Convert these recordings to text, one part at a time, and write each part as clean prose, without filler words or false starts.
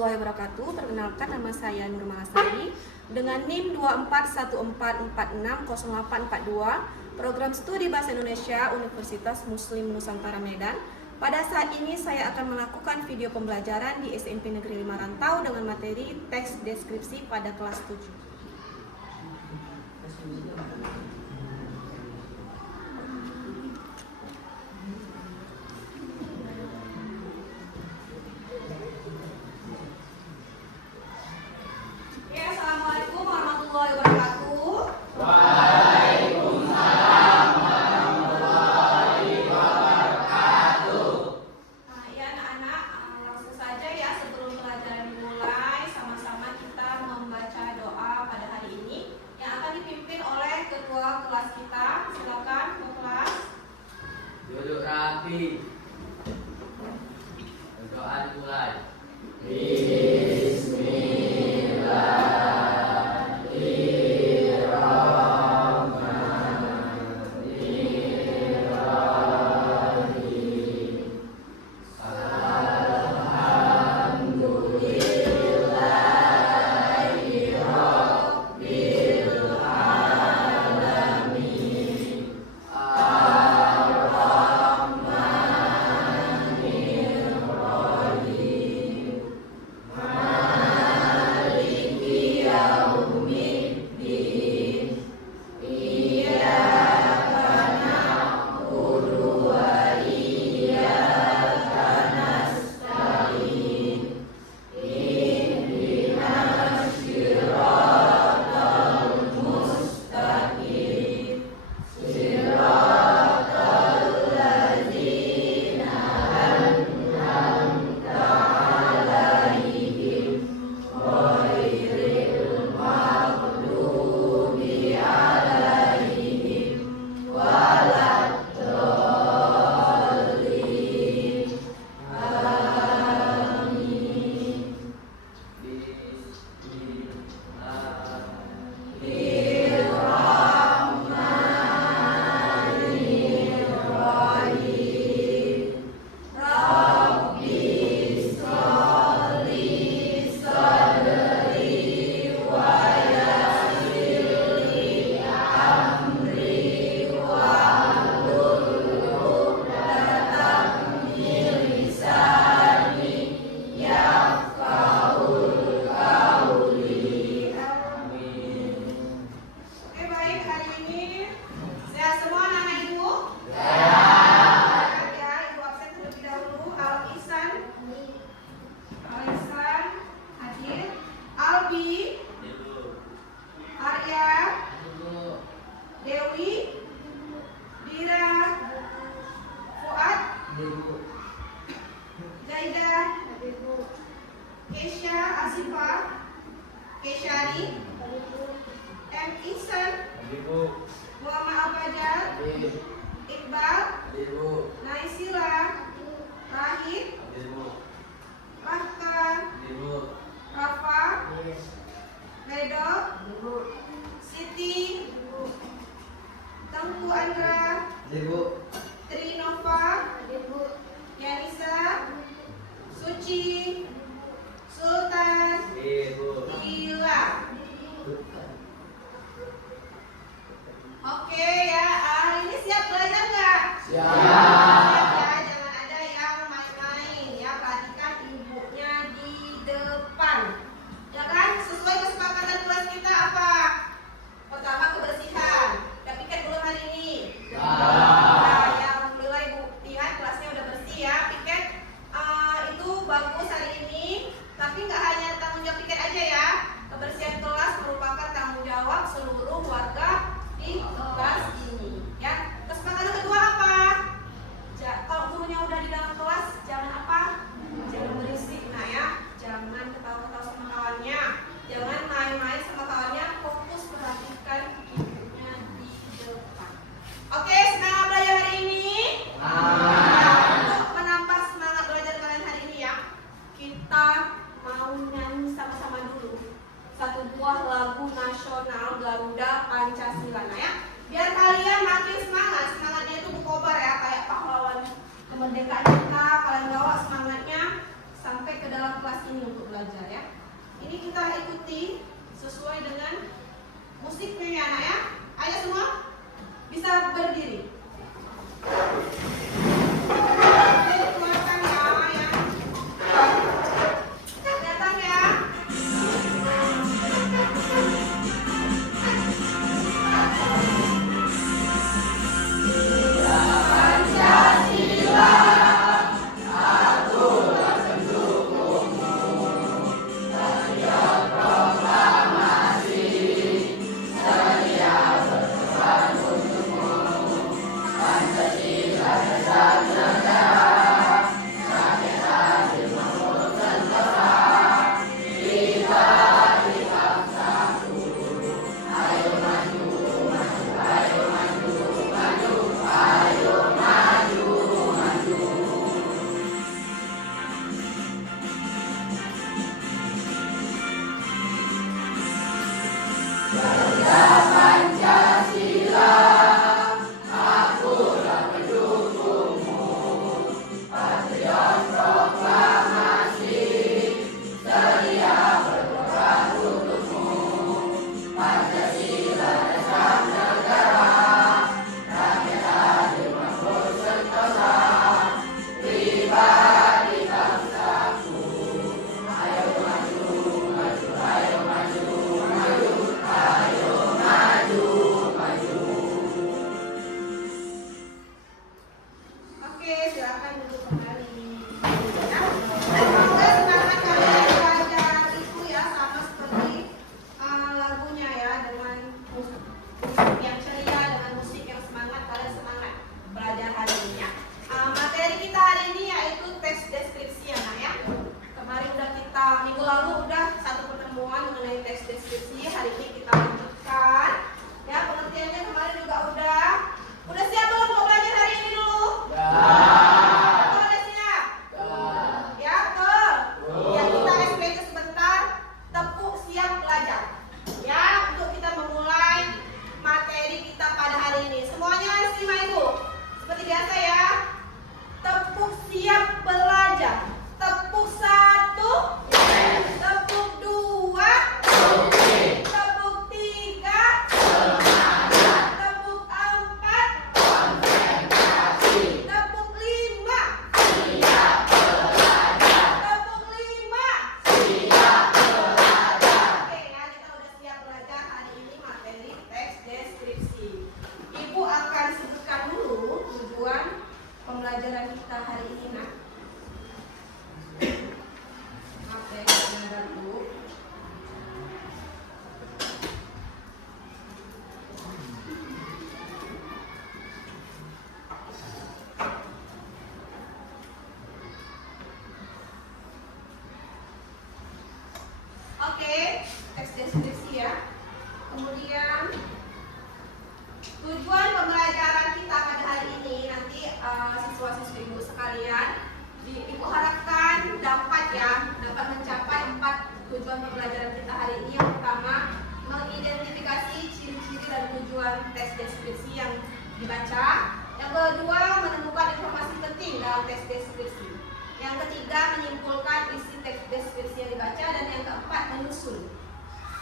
warahmatullahi wabarakatuh. Perkenalkan, nama saya Nur Mahasari dengan NIM 2414460842, Program Studi Bahasa Indonesia Universitas Muslim Nusantara Medan. Pada saat ini saya akan melakukan video pembelajaran di SMP Negeri 5 Rantau dengan materi teks deskripsi pada kelas 7. Assalamualaikum warahmatullahi wabarakatuh. Waalaikumsalam warahmatullahi wabarakatuh. Ya anak-anak, langsung saja ya sebelum pelajaran dimulai, sama-sama kita membaca doa pada hari ini yang akan dipimpin oleh ketua kelas kita. Silakan ke kelas. Duduk rapi. Doa dimulai. sesuai dengan musiknya ya anak ya. Ayo semua bisa berdiri. Keluarkan ya. Datang ya. Oke, silakan duduk kembali. Ya. Semoga semangat kalian belajar itu ya sama seperti lagunya ya, dengan musik yang ceria, dengan musik yang semangat, kalian semangat belajar hari ini ya. Materi kita hari ini yaitu teks deskripsi ya nak ya. Kemarin udah kita minggu lalu udah satu pertemuan mengenai teks deskripsi. Hari ini kita lanjutkan. Ya, pengertiannya kemarin juga udah. Udah siap belum mau belajar hari ini dulu? Betul, udah siap? Ya, betul. Ya, kita SPJ sebentar. Tepuk siap belajar. Ya, untuk kita memulai materi kita pada hari ini. Semuanya simak ibu. Seperti biasa ya. Tepuk siap belajar. Tepuk 1. Tepuk 2. Tepuk 3. Tepuk 4. Tepuk 5. Tepuk 5. Oke ya, kita udah siap belajar hari ini materi teks deskripsi. Ibu akan sebutkan dulu tujuan pembelajaran kita hari ini nak. Materinya dulu. Oke, teks deskripsi ya. Kemudian tujuan pembelajaran kita pada hari ini nanti siswa-siswi ibu sekalian, ibu harapkan dapat mencapai 4 tujuan pembelajaran kita hari ini. Yang pertama, mengidentifikasi ciri-ciri dan tujuan teks deskripsi yang dibaca. Yang kedua, menemukan informasi penting dalam teks deskripsi. Yang ketiga, menyimpulkan isi teks deskripsi yang dibaca. Dan yang keempat, menyusun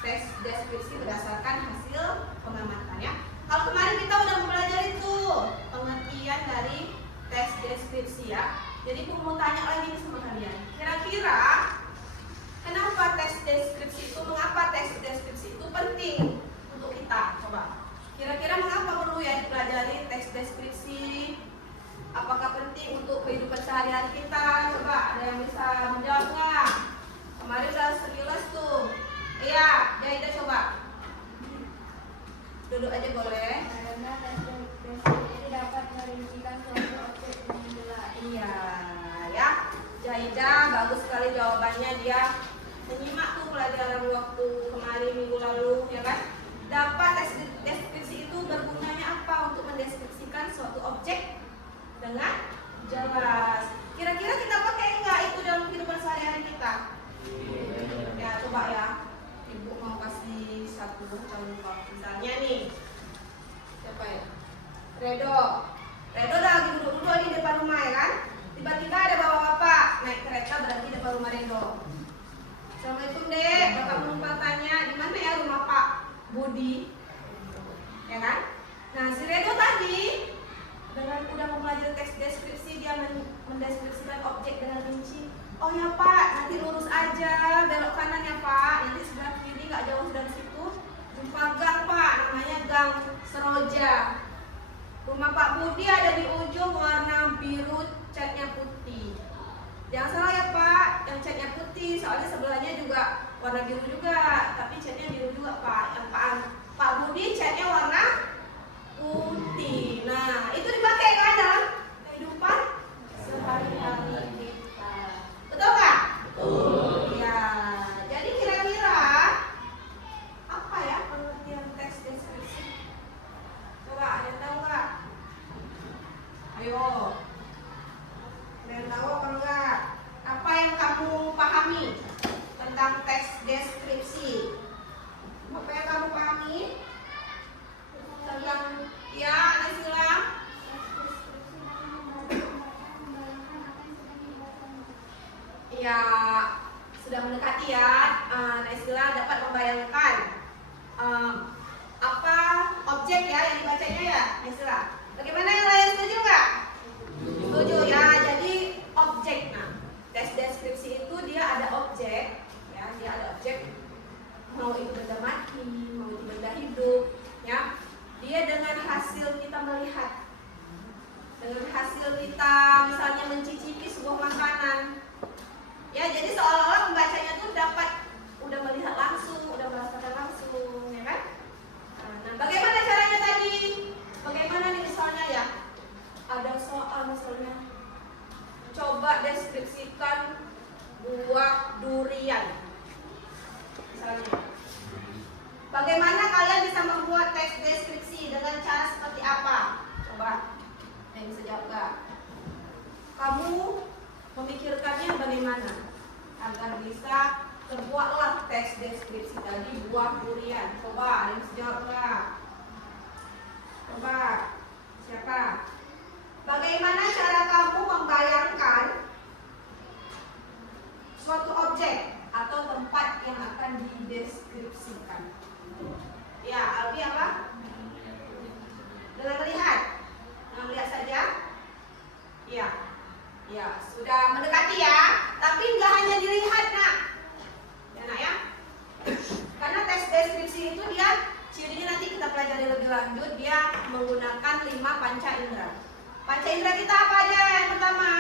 teks deskripsi berdasarkan hasil pengamatan ya. Kalau kemarin kita udah mempelajari tuh pengertian dari teks deskripsi ya. Jadi aku mau tanya lagi nih sama kalian. Kira-kira kenapa teks deskripsi itu, mengapa teks deskripsi itu penting untuk kita? Coba. Kira-kira mengapa perlu ya dipelajari teks deskripsi? Apakah penting untuk kehidupan sehari-hari kita? Coba ada yang bisa menjawab nggak? Kemarin udah sekilas tuh. Iya, Jaida coba. Duduk aja boleh. Karena teks deskripsi ini dapat merincikan suatu objek dengan jelas. Iya, ya. Jaida bagus sekali jawabannya, dia menyimak tuh pelajaran waktu kemarin minggu lalu, ya kan? Dapat teks deskripsi itu bergunanya apa? Untuk mendeskripsikan suatu objek dengan jelas. Kira-kira kita pakai nggak itu dalam kehidupan sehari-hari kita? Ya, coba ya. Ibu mau kasih satu contoh. Misalnya nih, siapa ya? Redo udah lagi duduk-duduk di depan rumah ya kan? Tiba-tiba ada bapak-bapak naik kereta berhenti depan rumah Redo. Assalamualaikum dek, bapak penumpang tanya, di mana ya rumah Budi, ya kan? Nah, si Redo tadi dengan udah mempelajari teks deskripsi, dia mendeskripsikan objek dengan rinci. Oh ya Pak, nanti lurus aja, belok kanan ya Pak. Nanti sebelah kiri nggak jauh dari situ jumpa gang Pak, namanya Gang Seroja. Rumah Pak Budi ada di ujung, warna biru, catnya putih. Jangan salah ya Pak, yang catnya putih, soalnya sebelahnya juga warna biru juga, tapi catnya biru juga Pak. Yang Pak Budi catnya warna putih. Nah, itu dipakai kan dalam kehidupan sehari-hari kita. Betul nggak? Betul. Ya, jadi kira-kira apa ya pengertian teks deskripsi? Coba ada yang tahu nggak? Ayo. Ada yang tahu apa enggak? Apa yang kamu pahami tentang teks deskripsi? Apa yang kamu pahami tentang, ya, Anak Sila? Ya, sudah mendekati ya. Naisila dapat membayangkan apa objek ya yang dibacanya ya, Naisila. Bagaimana yang lain, setuju nggak? Setuju ya. Jadi objek, nah, teks deskripsi itu dia ada objek, ya, dia ada objek. Mau itu benda mati, mau itu benda hidup, ya. Dia dengan hasil kita melihat, dengan hasil kita misalnya mencicipi sebuah makanan. Ya, jadi seolah-olah pembacanya tuh dapat udah melihat langsung, udah merasakan langsung, ya kan? Nah, bagaimana caranya tadi? Bagaimana nih misalnya ya? Ada soal misalnya, coba deskripsikan buah durian. Misalnya, bagaimana kalian bisa membuat teks deskripsi dengan cara seperti apa? Coba, yang bisa jawab nggak? Kamu memikirkannya bagaimana agar bisa terbuatlah teks deskripsi tadi buah durian. Coba, ada yang bisa jawab nggak? Coba, siapa? Bagaimana cara kamu membayangkan suatu objek atau tempat yang akan dideskripsikan? Ya, Albi apa? Dengan melihat. Dengan melihat saja? Ya. Ya, sudah mendekati ya. Tapi nggak hanya dilihat, nak. Ya, nak ya. Karena teks deskripsi itu dia cirinya nanti kita pelajari lebih lanjut. Dia menggunakan 5 panca indera. Panca indera kita apa aja yang pertama?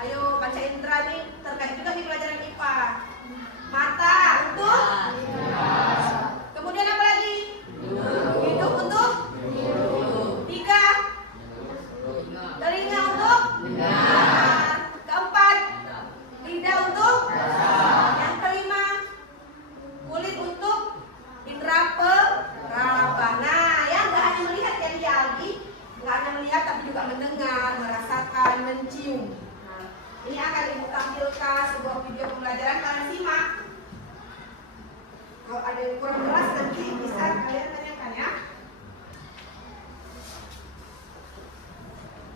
Ayo, panca indera ini terkait juga di pelajaran IPA. Mata untuk? Kemudian apa lagi? Hidup untuk? Tiga. Telinga untuk? Keempat. Lidah untuk? Yang kelima. Kulit untuk? Indera peraba. Nah, ya nggak hanya melihat ya dia lagi, nggak hanya melihat tapi juga mendengar, merasakan, mencium. Nah, ini akan ibu tampilkan sebuah video pembelajaran, kalian simak. Kalau ada yang kurang jelas nanti bisa kalian tanyakan ya.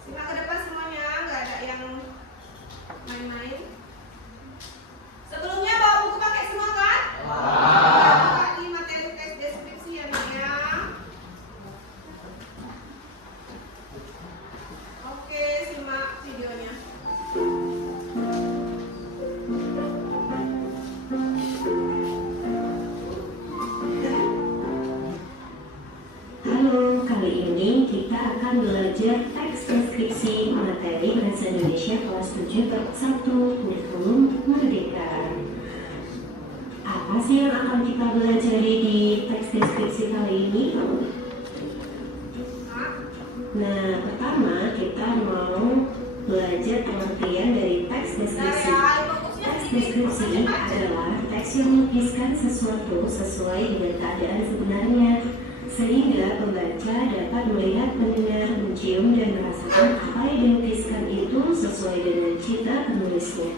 Simak ke depan semuanya, nggak ada yang main-main. Sebelumnya bawa buku pakai semua kan? Buka di materi teks deskripsi ya, Nak ya. Oke, simak videonya. Halo, kali ini kita akan belajar teks deskripsi materi Bahasa Indonesia kelas 7 bab 1 kurikulum Merdeka. Apa sih yang akan kita pelajari di teks deskripsi kali ini? Nah, pertama kita mau belajar pengertian dari teks deskripsi. Teks deskripsi adalah teks yang melukiskan sesuatu sesuai dengan keadaan sebenarnya, sehingga pembaca dapat melihat, mendengar, mencium, dan merasakan apa yang dilukiskan itu sesuai dengan cita penulisnya.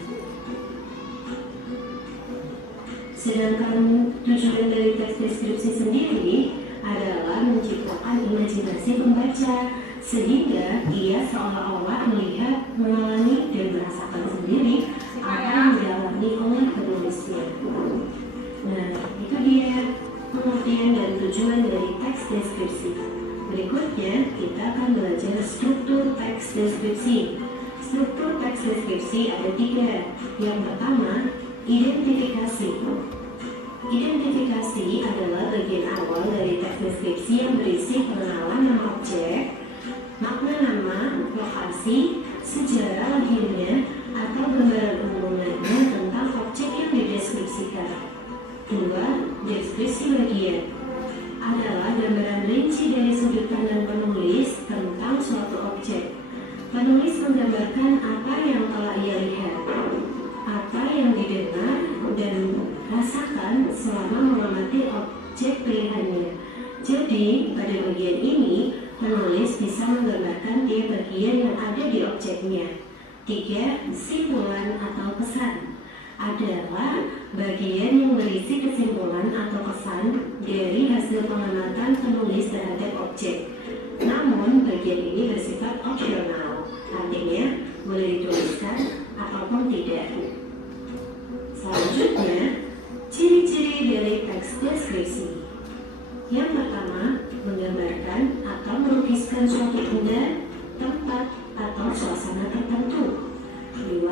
Sedangkan tujuan dari teks deskripsi sendiri adalah menciptakan imajinasi pembaca, sehingga ia seolah-olah melihat, mengalami, dan merasakan sendiri apa yang dialami oleh penulisnya. Nah, itu dia. deskripsi. Struktur teks deskripsi ada 3. Yang pertama, identifikasi. Identifikasi adalah bagian awal dari teks deskripsi yang berisi pengenalan nama objek, makna nama, lokasi, sejarah lahirnya, atau gambaran umumnya tentang objek yang dideskripsikan. 2. Deskripsi bagian adalah gambaran rinci dari sudut pandang penulis tentang suatu objek. Penulis menggambarkan apa yang telah ia lihat, apa yang didengar dan rasakan selama mengamati objek pilihannya. Jadi, pada bagian ini, penulis bisa menggambarkan tiap bagian yang ada di objeknya. 3. Simpulan atau pesan adalah bagian yang berisi kesimpulan atau kesan dari hasil pengamatan penulis terhadap objek. Namun, bagian ini bersifat opsional, artinya boleh dituliskan ataupun tidak. Selanjutnya, ciri-ciri dari teks deskripsi. Yang pertama, menggambarkan atau melukiskan suatu benda, tempat, atau suasana tertentu. 2.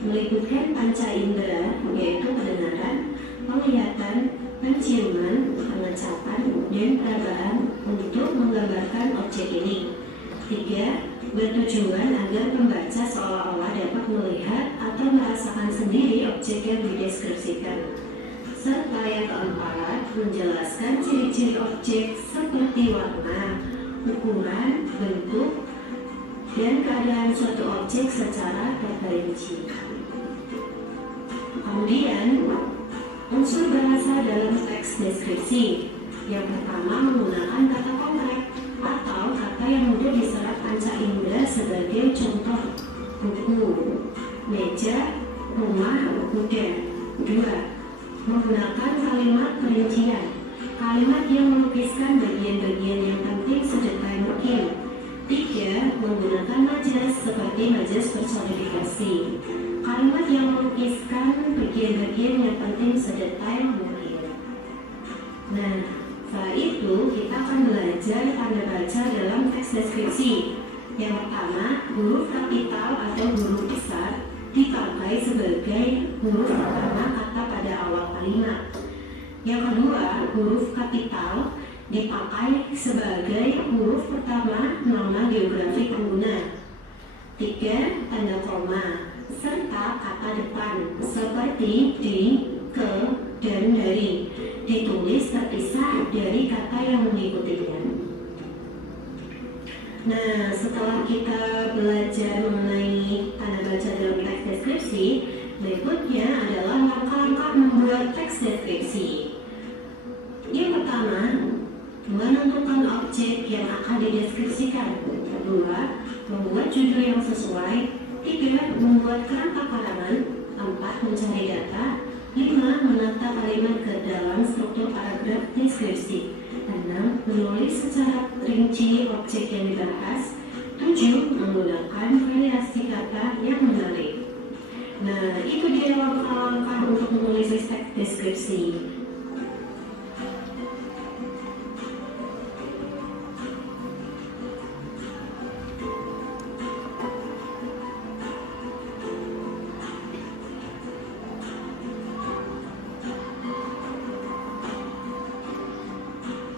Meliputi panca indera, yaitu pendengaran, penglihatan, penciuman, pengecapan, dan perabaan untuk menggambarkan objek ini. 3. Bertujuan agar pembaca seolah-olah dapat melihat atau merasakan sendiri objek yang dideskripsikan. Serta yang keempat, menjelaskan ciri-ciri objek seperti warna, ukuran, bentuk, dan keadaan suatu objek secara terperinci. Kemudian, unsur bahasa dalam teks deskripsi. Yang pertama, menggunakan kata konkret atau kata yang mudah diserap panca indera sebagai contoh: buku, meja, rumah, kuda. 2. Menggunakan kalimat perincian, kalimat yang melukiskan bagian-bagian yang penting sedetail mungkin. 3. Menggunakan majas seperti majas personifikasi, kalimat yang melukiskan bagian-bagian yang penting sedetail mungkin. Nah, setelah itu kita akan belajar tanda baca dalam teks deskripsi. Yang pertama, huruf kapital atau huruf besar dipakai sebagai huruf pertama kata pada awal kalimat. Yang kedua, huruf kapital dipakai sebagai huruf pertama nama geografi pengguna. 3. Tanda koma serta kata depan seperti di, ke, dan dari ditulis terpisah dari kata yang mengikutinya. Nah, setelah kita belajar mengenai tanda baca dalam teks deskripsi, berikutnya adalah langkah-langkah membuat teks deskripsi. Yang pertama, menentukan objek yang akan dideskripsikan. Kedua, membuat judul yang sesuai. 3. Membuat kerangka karangan. 4. Mencari data. 5. Menata kalimat ke dalam struktur paragraf deskripsi. 6. Menulis secara rinci objek yang dibahas. 7. Menggunakan variasi kata yang menarik. Nah, itu dia langkah-langkah untuk menulis teks deskripsi.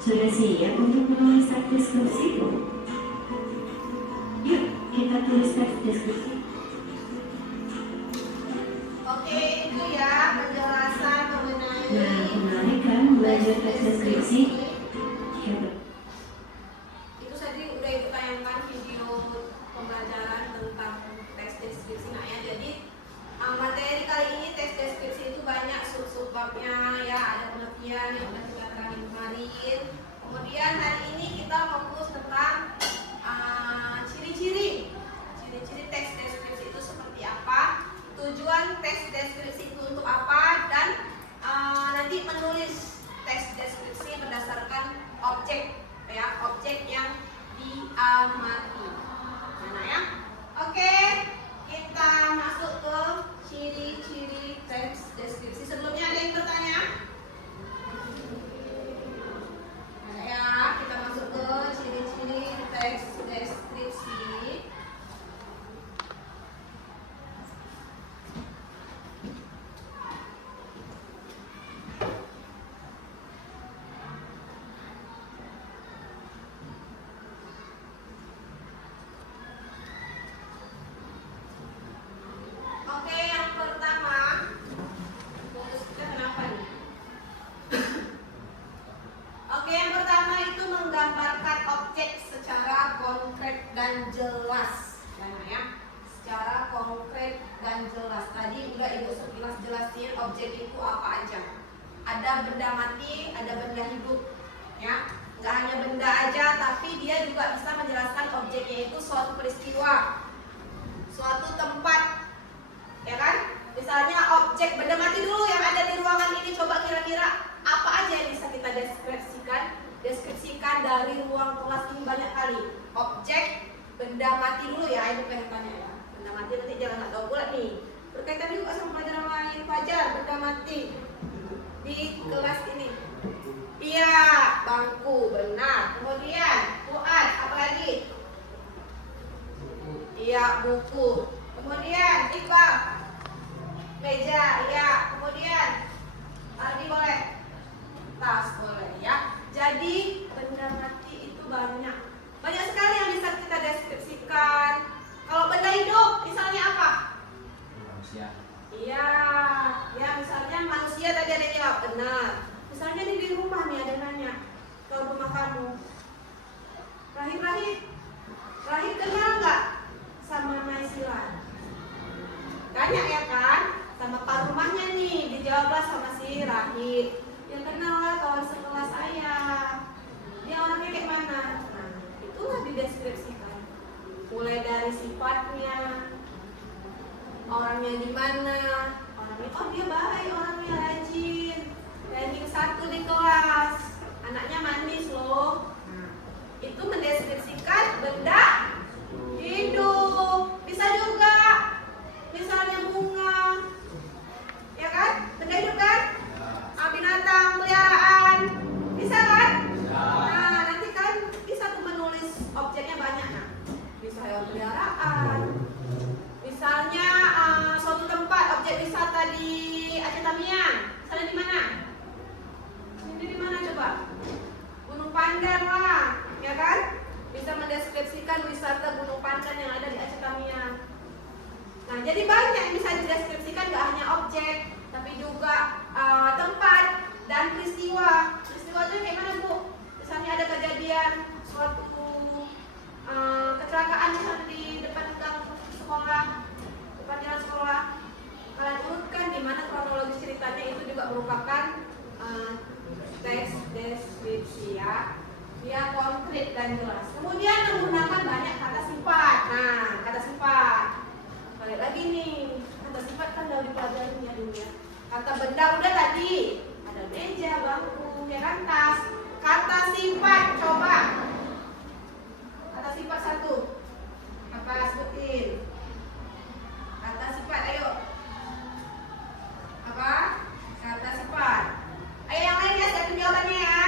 Sudah siap untuk menulis teks deskripsi? Yuk, kita tulis teks deskripsi. Oke, itu ya penjelasan mengenai Nah, menarik kan belajar teks deskripsi? Hebat. itu tadi udah ibu tayangkan video pembelajaran tentang teks deskripsi. Nah ya, jadi materi kali ini teks deskripsi itu banyak sub-subbabnya ya, ada pengertian yang udah kita terangin kemarin. Kemudian hari ini kita fokus tentang ciri-ciri teks deskripsi itu seperti apa, tujuan teks deskripsi itu untuk apa, dan nanti menulis teks deskripsi berdasarkan objek ya, objek yang diamati. Mana ya? Oke, kita masuk ke ciri-ciri teks deskripsi. Sebelumnya ada yang bertanya? Ada ya? Kita masuk ke ciri-ciri Ibu sekilas jelasin objek itu apa aja. Ada benda mati, ada benda hidup, ya. Nggak hanya benda aja, tapi dia juga bisa menjelaskan objeknya itu suatu peristiwa, suatu tempat, ya kan? Misalnya objek benda mati dulu yang ada di ruangan ini, coba kira-kira apa aja yang bisa kita deskripsikan? Deskripsikan dari ruang kelas ini banyak kali. Objek benda mati dulu ya, Ibu pengen tanya ya. Benda mati nanti jangan nggak tahu pula nih. Berkaitan juga sama pelajaran lain. Fajar, benda mati di kelas ini. Iya, bangku, benar. Kemudian, Fuad, apa lagi? Iya, buku. Kemudian, Iqbal, meja, iya. Kemudian, Ardi boleh, tas boleh, ya. Jadi, benda mati itu banyak sekali yang bisa kita deskripsikan. Kalau benda hidup, misalnya apa? Manusia. Iya, ya misalnya manusia tadi ada yang jawab benar. Misalnya di rumah nih ada nanya ke rumah kamu, Rahim kenal nggak sama Naisila? Tanya ya kan, sama pak rumahnya nih, dijawablah sama si Rahim. Ya kenal lah, kawan sekelas saya. Dia orangnya kayak mana? Nah, itulah dideskripsikan. Mulai dari sifatnya, orangnya gimana, orangnya oh dia baik, orangnya rajin, ranking 1 di kelas, anaknya manis loh. Nah, itu mendeskripsikan benda hidup. Bisa juga misalnya bunga, ya kan, benda hidup kan, binatang peliharaan, bisa kan? Nah nanti kan bisa tuh menulis objeknya banyak. Nah, bisa hewan peliharaan. Misalnya suatu tempat objek wisata di Aceh Tamiang. Misalnya di mana? Ini di mana coba? Gunung Pandan lah, ya kan? Bisa mendeskripsikan wisata Gunung Pandan yang ada di Aceh Tamiang. Nah, jadi banyak yang bisa dideskripsikan, gak hanya objek, tapi juga tempat dan peristiwa. Peristiwa itu kayak mana, Bu? Misalnya ada kejadian suatu kecelakaan misalnya di depan gang sekolah, depan jalan sekolah, kalian urutkan di mana kronologis ceritanya, itu juga merupakan teks deskripsi ya, dia konkret dan jelas. Kemudian menggunakan banyak kata sifat. Nah, kata sifat balik lagi nih, kata sifat kan udah dipelajarin ya dulu ya. Kata benda udah tadi, ada meja, bangku, ya kan, tas. Kata sifat, coba kata sifat satu apa, sebutin kata sifat, ayo. Apa? Kata sifat. Ayo yang lain ya, siapin jawabannya ya.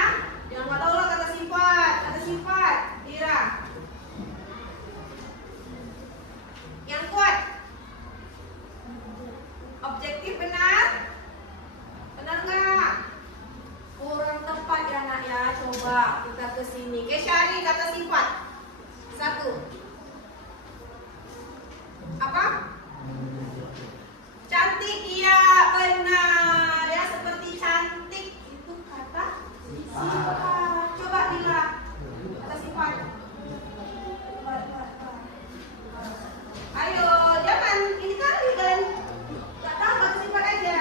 Jangan nggak tahu lah kata sifat. Kata sifat, Ira. Yang kuat. Objektif benar? Benar nggak? Kurang tepat ya nak ya. Coba kita ke sini. Kesyari, kata sifat. Satu. Apa? Cantik, iya benar ya, seperti cantik itu kata sifat. Coba Dila, kata sifat. Ayo, jangan ini kali kalian nggak tahu kata sifat aja.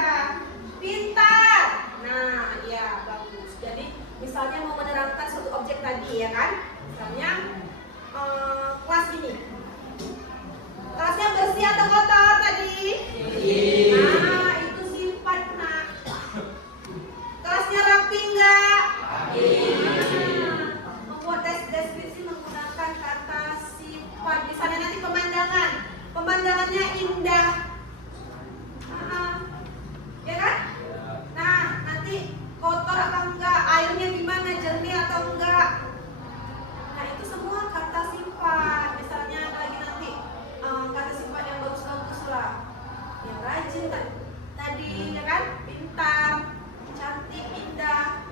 Pintar. Nah, iya bagus. Jadi misalnya mau menerangkan suatu objek tadi ya kan, misalnya kelas ini. Kelasnya bersih atau kotor tadi? Nah, itu sifat nak. Kelasnya rapi enggak? Nah, membuat deskripsi menggunakan kata sifat. Misalnya nanti pemandangan, pemandangannya indah, ya kan? Nah, nanti kotor apa enggak? Airnya gimana? Jernih atau enggak? Nah, itu semua kata sifat. Misalnya lagi nanti kata sifat yang bagus-bagus lah, yang rajin tadi, ya kan, pintar, cantik, indah.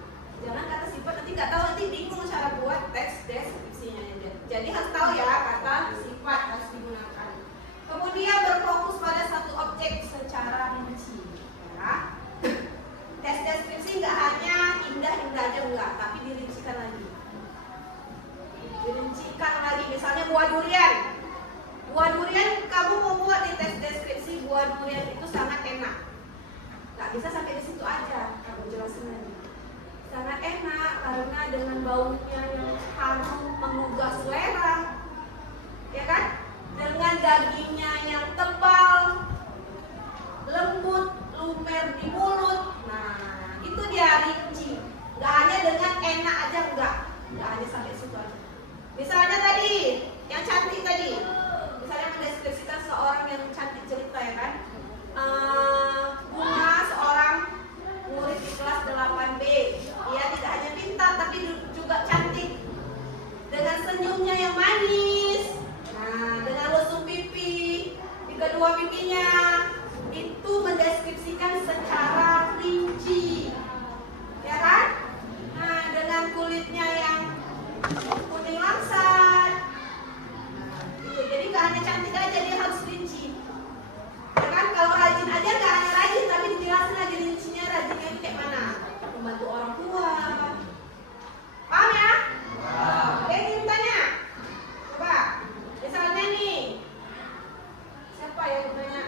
Jangan kata sifat nanti nggak tahu, nanti bingung cara buat teks deskripsinya. Jadi harus tahu ya kata sifat harus digunakan. Kemudian berfokus pada satu objek secara rinci. Ya. Teks deskripsi nggak hanya indah-indah aja enggak, tapi dirincikan lagi. Dirincikan lagi, misalnya buah durian. Buah durian, kamu mau buat di teks deskripsi buah durian Gabriel itu sangat enak. Nggak bisa sampai di situ aja, aku jelasin lagi. Sangat enak karena dengan baunya yang harum menggugah selera, ya kan? Dengan dagingnya yang tebal, lembut, lumer di mulut. Nah, itu dia rinci. Nggak hanya dengan enak aja, nggak hanya sampai situ aja. Misalnya tadi, yang cantik tadi, misalnya mendeskripsikan seorang yang cantik cerita, ya kan? Bunga seorang murid di kelas 8B. Dia tidak hanya pintar tapi juga cantik. Dengan senyumnya yang manis. Nah, dengan lesung pipi di kedua pipinya, itu mendeskripsikan secara rinci. Ya kan? Nah, dengan kulitnya yang kuning langsat. Nah, jadi gak hanya cantik aja, dia harus rinci. Ya kan? Kalau rajin aja gak hanya rajin, tapi dijelasin lagi rincinya, rajinnya itu kayak mana. Membantu orang tua. Paham ya? Oke, ingin tanya. Coba, misalnya nih, siapa yang bertanya?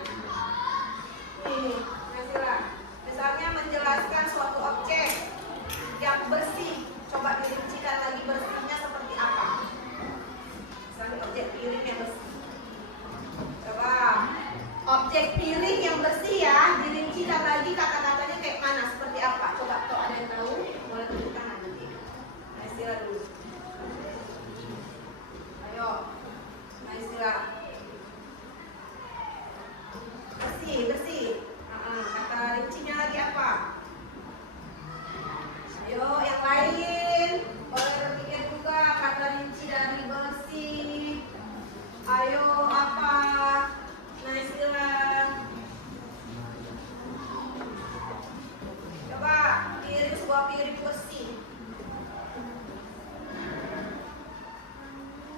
Nih, Nasila. Misalnya menjelaskan suatu objek yang bersih. Coba dirincikan lagi bersihnya seperti apa. Misalnya objek piring yang bersih. Coba, objek piring yang bersih ya, dirincikan lagi kata-katanya kayak mana, seperti apa. Coba, kalau ada yang tahu, boleh tunjukkan nanti. Nasila dulu. Ayo, Nasila. Bersih. Kata rincinya lagi apa? Ayo, yang lain boleh berpikir juga kata rinci dari bersih. Ayo, apa? Nasila. Coba piring, sebuah piring bersih.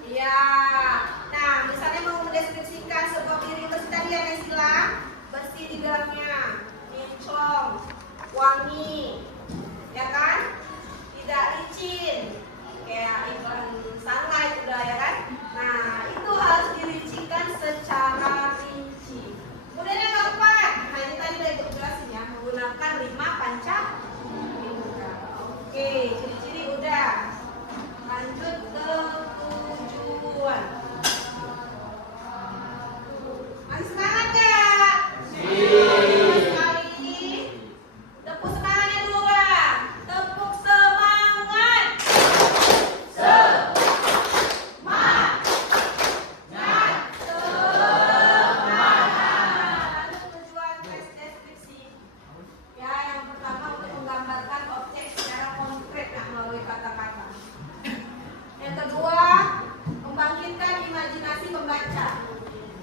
Iya. Nah, misalnya mau mendeskripsikan sebuah piring bersih tadi ya, Nasila. Bersih di dalamnya, kinclong, wangi, ya kan? Tidak licin, kayak iklan sunlight udah, ya kan? Nah, itu harus dirincikan secara rinci. Kemudian yang keempat, nah ini tadi udah ikut jelasin ya, menggunakan 5 panca indera. Oke, ciri-ciri udah. Lanjut ke tujuan. Masih semangat gak? Sekali. Tepuk semangatnya dulu lah. Tepuk semangat. Lanjut tujuan tes deskripsi. Ya, yang pertama untuk menggambarkan objek secara konkret melalui kata-kata. Yang kedua, membangkitkan imajinasi pembaca.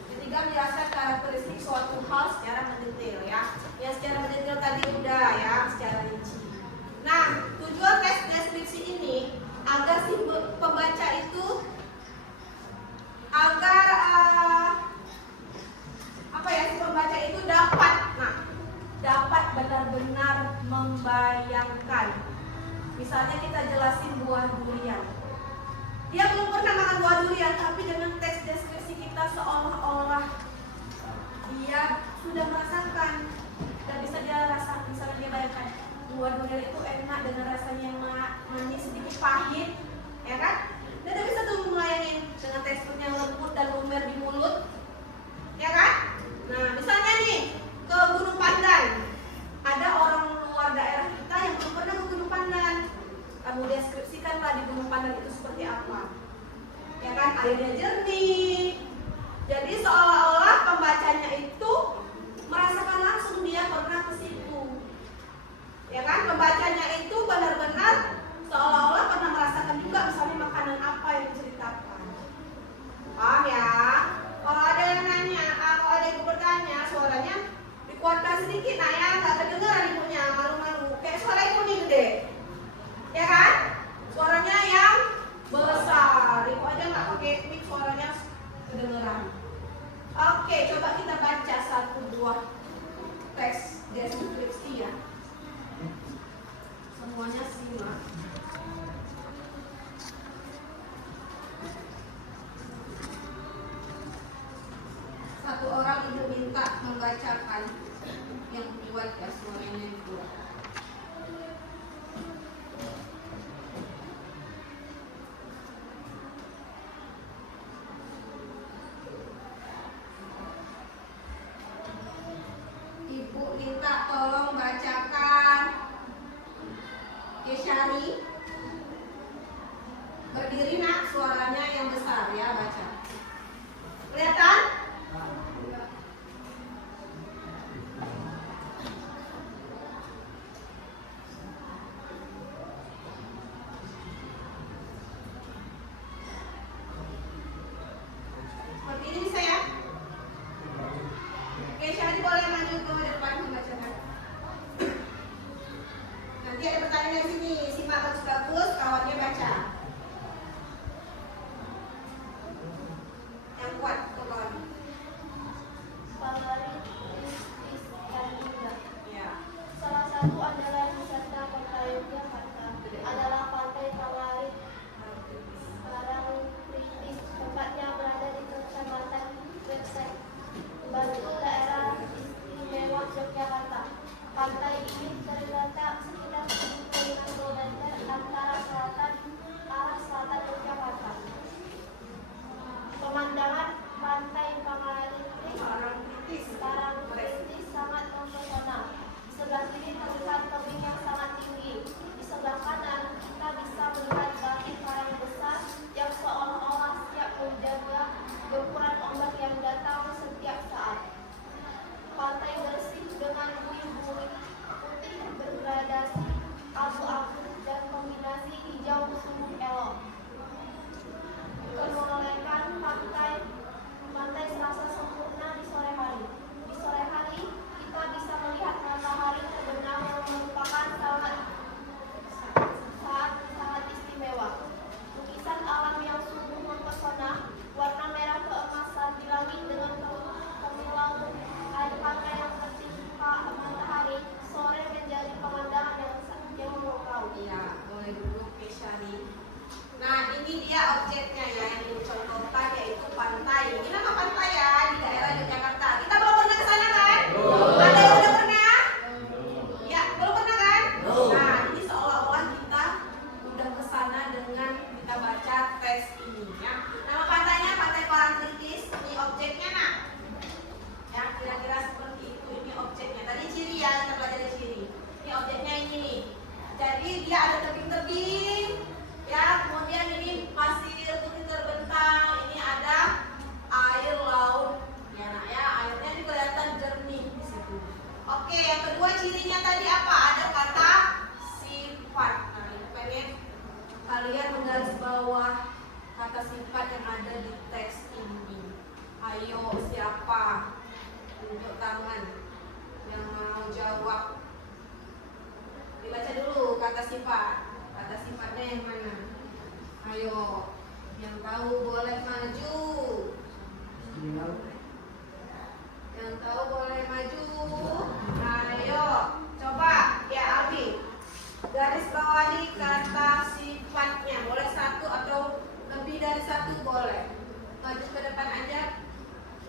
Ketiga, menjelaskan karakteristik suatu hal secara mendetail ya. Ya, secara mendetail tadi udah ya, secara rinci. Nah, tujuan tes deskripsi ini agar si pembaca itu agar si pembaca itu dapat benar-benar membayangkan. Misalnya kita jelasin buah durian. Dia belum pernah makan buah durian, tapi dengan teks deskripsi kita seolah-olah dia sudah merasakan dan bisa dia rasakan. Misalnya dia bayangkan buah durian itu enak dengan rasanya yang manis sedikit pahit, ya kan? Dan dia bisa tuh melayangin dengan teksturnya lembut dan lumer di mulut, ya kan? Nah, misalnya nih ke Gunung Pandan, ada orang luar daerah kita yang belum pernah ke Gunung Pandan. Kamu deskripsikanlah di Gunung Pandan itu seperti apa, ya kan? Airnya jernih. Jadi seolah-olah pembacanya itu merasakan langsung dia pernah ke situ, ya kan? Pembacanya itu benar-benar seolah-olah pernah merasakan juga misalnya makanan apa yang diceritakan. Paham ya? Kalau ada yang nanya, kalau ada yang bertanya, suaranya dikuatkan sedikit, nah ya nggak kedengeran ibunya, malu-malu. Kayak suara ibu nih gede, ya kan? Suaranya yang besar. Ibu aja nggak pakai mic, suaranya kedengeran. Oke, coba kita baca satu buah teks deskripsi ya. Semuanya simak. Satu orang ibu minta membacakan yang kuat ya, suaranya yang kuat. Ibu minta tolong bacakan Kesyari. Berdiri nak, suaranya yang besar ya, baca. Kelihatan? Seperti ini bisa ya? Oke, Syahri boleh maju ke depan membacakan. Nanti ada pertanyaan di sini, simak bagus-bagus, kawannya baca. Yang kuat untuk kawan. Pangarit Iskandar. Ya. Salah satu adalah wisata Kota Yogyakarta adalah Pantai Pangarit Parangtritis. Tempatnya berada di Kecamatan Kresek, Batu, daerah istimewa Yogyakarta. Pantai ini terletak sekitar 75 km antara arah selatan Yogyakarta. Pemandangan Pantai Pangarit Parangtritis sangat mempesona. Di sebelah kiri terlihat tebing yang sangat tinggi. Di sebelah kanan kita bisa melihat bukit karang besar yang seolah-olah siap menjaga gempuran ombak yang datang setiap saat. Pantai bersih dengan bumi putih bergradasi abu-abu dan kombinasi hijau sungguh elok. Kenolekan pantai serasa sempurna di sore hari. Di sore hari kita bisa melihat matahari terbenam yang merupakan sangat istimewa. Lukisan alam yang sungguh mempesona, warna merah keemasan di langit dengan kemilau air pantai yang tertimpa matahari. Sore menjadi pemandangan yang memukau. Iya, boleh duduk Kesyari. Nah, ini dia objeknya ya, yang dicontohkan yaitu pantai. Ini nama pantai ya, di daerah Yogyakarta. Kita belum pernah ke sana kan? Ada yang udah pernah? Ya, belum pernah kan? Nah, ini seolah-olah kita udah ke sana dengan kita baca teks ini ya. Nama pantainya Pantai Parangtritis. Ini objeknya nak. Ya, kira-kira seperti itu. Ini objeknya. Tadi ciri ya, kita pelajari ciri. Ini objeknya ini nih. Jadi dia ada tebing-tebing. Ya, kemudian ini pasir putih terbentang, ini ada air laut. Ya, nak ya, airnya ini kelihatan jernih di situ. Oke, yang kedua cirinya tadi apa? Ada kata sifat. Nah, ini pengen kalian menggaris bawah kata sifat yang ada di teks ini. Ayo, siapa? Tunjuk tangan yang mau jawab. Dibaca dulu kata sifat. Kata sifatnya yang mana? Ayo, yang tahu boleh maju. Yang tahu boleh maju. Ayo, coba ya Abi. Garis bawahi kata sifatnya. Boleh satu atau lebih dari satu boleh. Maju ke depan aja.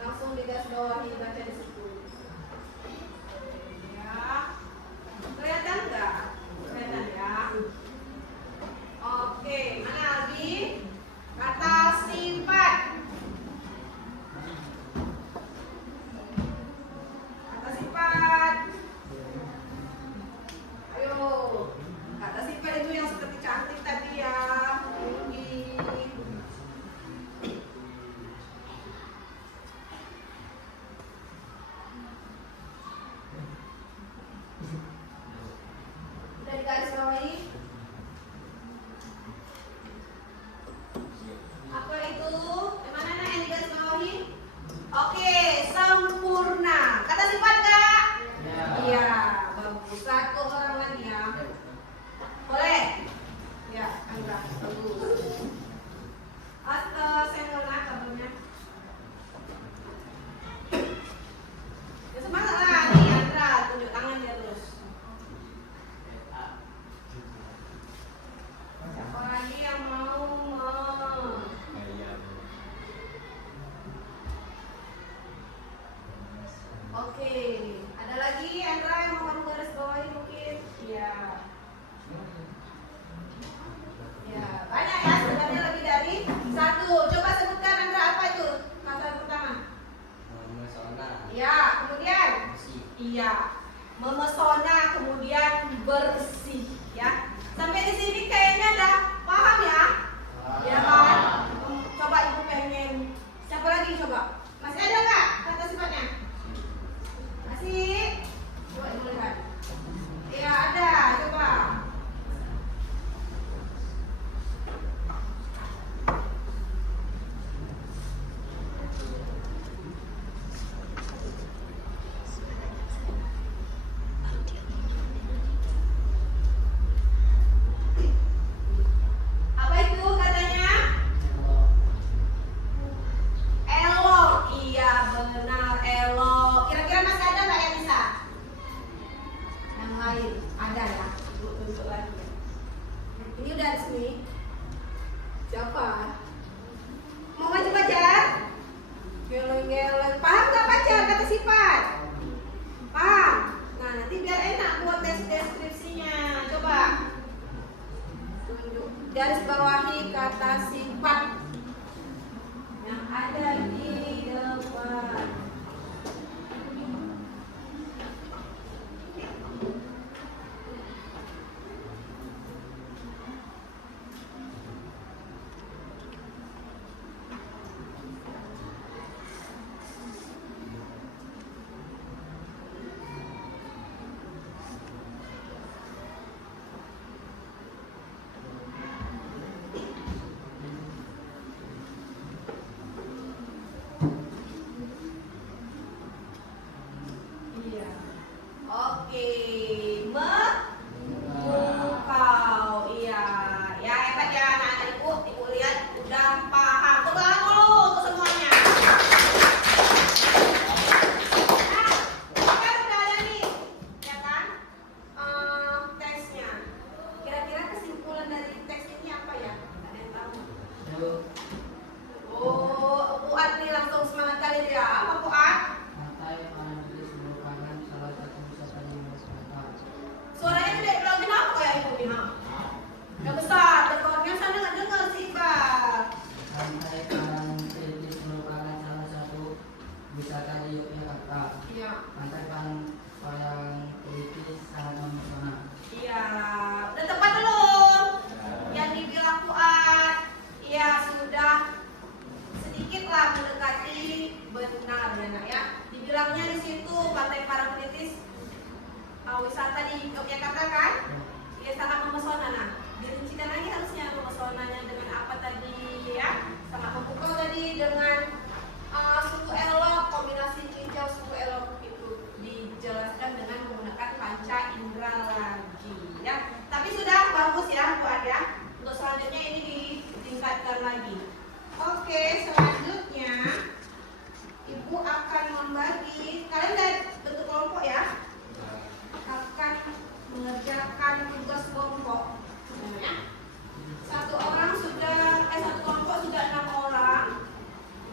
Langsung digaris bawahi, baca di situ. Ya. Kelihatan enggak? Kelihatan ya. Oke, mana Albi? Kata Iya, memesona kemudian bersih ya. Sampai di sini kayaknya udah paham ya? Ya kan? Coba ibu pengen. Siapa lagi coba? Masih ada nggak kata sifatnya? Masih? Coba ibu lihat. Ya ada, coba. Apa itu katanya? Elok. Iya benar, elok. Kira-kira masih ada nggak yang bisa? Yang lain ada ya? Ibu tunjuk lagi ya. Ini udah di sini. Siapa? Mau maju pacar? Geleng-geleng. Paham nggak pacar kata sifat? Paham? Nah nanti biar enak buat tes deskripsinya. Coba tunjuk, garis bawahi kata sifat yang ada di depan. Iya. Oke. Memukau. Iya. Ya hebat ya anak-anak ibu. Ibu lihat udah paham. Tepuk tangan dulu untuk semuanya. Nah, kan udah ada nih, ya kan? Teksnya. Kira-kira kesimpulan dari teks ini apa ya? Ada yang tahu? Oh, Bu Ad nih langsung semangat kali dia. Apa Bu Ad? Pantai Pananjis merupakan salah satu wisata yang bersejarah. Suaranya gede, bilang kenapa kayak ibu nih? Yang besar, teleponnya sana nggak dengar sih, Pak. Pantai Pananjis merupakan salah satu wisata di Yogyakarta. Iya. Pantai Parangtritis sangat memesona. Iya, udah tepat belum? Yang dibilang Fuad, iya sudah sedikitlah mendekati benar ya nak ya. Dibilangnya di situ Pantai Parangtritis wisata di Yogyakarta kan? Iya sangat memesona. Nah, dirincikan lagi harusnya memesonanya dengan apa tadi ya? Sangat memukau tadi dengan suku elok, kombinasi hijau suku elok itu dijelaskan dengan menggunakan panca indera lagi ya. Tapi sudah bagus ya Bu Ad ya. Untuk selanjutnya ini ditingkatkan lagi. Oke, selanjutnya Ibu akan membagi, kalian lihat bentuk kelompok ya, akan mengerjakan tugas kelompok. Ya. Satu kelompok sudah 6 orang.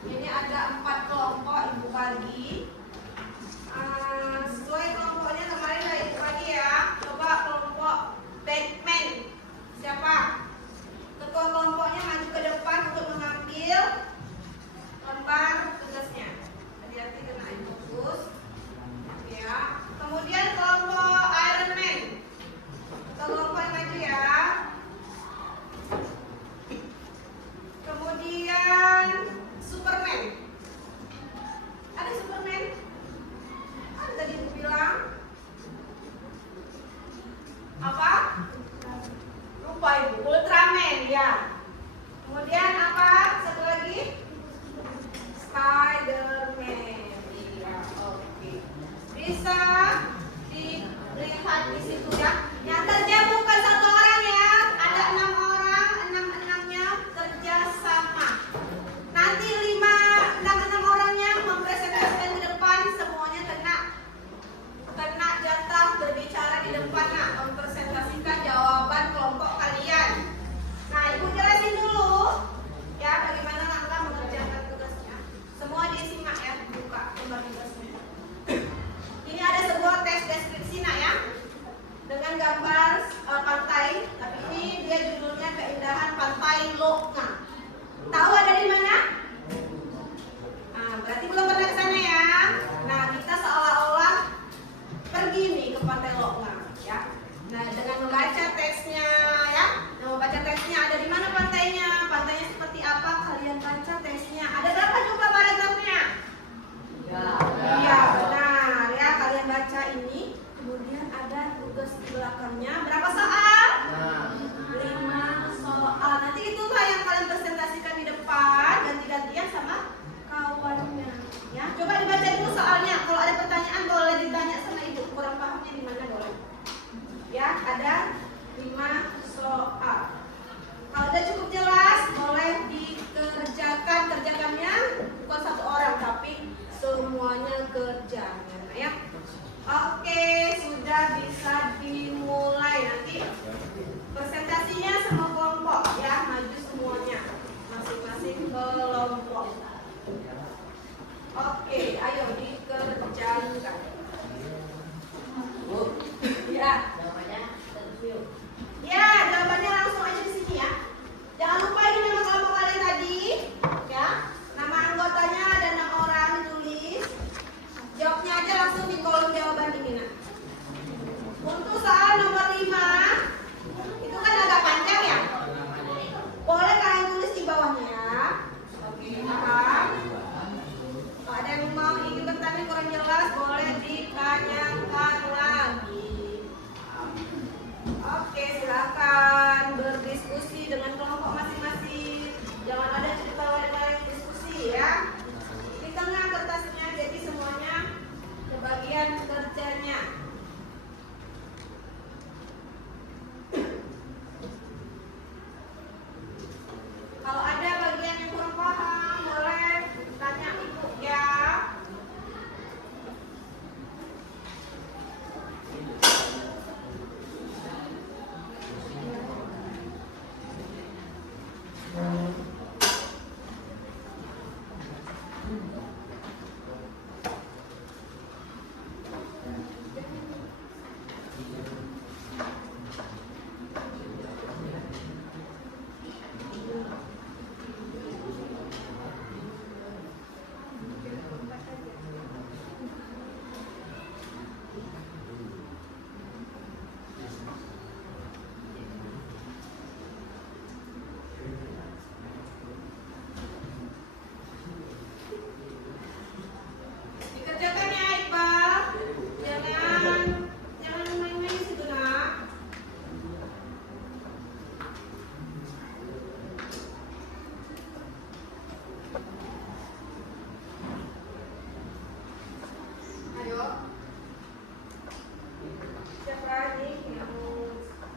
Ini ada 4 kelompok Ibu bagi. Sesuai kelompoknya kemarin dari Ibu bagi ya. Coba kelompok Batman. Siapa? Ketua kelompoknya maju ke depan untuk mengambil lembar tugasnya. Hati-hati kena air fokus. Ya. Kemudian kelompok Iron Man. Kelompok yang maju ya. Kemudian Superman. Ada Superman? Ada tadi Ibu bilang. Apa? Lupa Ibu. Ultraman ya. Kemudian apa? Satu lagi. Spiderman. Iya, oke. Bisa dilihat di situ ya. Yang kerja bukan 1 orang ya. Ada 6 orang, 6-6-nya kerja sama. Nanti 6 orangnya mempresentasikan di depan, semuanya kena jatah berbicara di depan nak, mempresentasikan jawaban kelompok kalian. Nah, Ibu jelasin dulu ya bagaimana langkah mengerjakan tugasnya. Semua disimak ya, buka lembar tugasnya. Ini ada bisa dimulai. Nanti presentasinya sama kelompok ya, maju semuanya masing-masing kelompok. Oke, ayo dikerjakan. Ya. Ya, jawabannya langsung aja di sini ya. Jangan lupa ini nama kelompok kalian tadi, ya. Nama anggotanya dan nama orang ditulis. Jawabnya aja langsung di kolom jawaban ini, nah. Untuk soal nomor 5, itu kan agak panjang ya. Boleh kalian tulis di bawahnya ya. Oke, paham? Kalau ada yang mau ingin bertanya kurang jelas, boleh ditanyakan lagi. Oke, silakan berdiskusi dengan kelompok masing-masing. Jangan ada cerita lain-lain diskusi ya. Di tengah kertasnya, jadi semuanya kebagian kerjanya. Kalau ada bagian yang kurang paham, boleh tanya ibu ya. Dikerjakan ya Iqbal. Jangan main-main di situ nak. Ayo. Siapa nih yang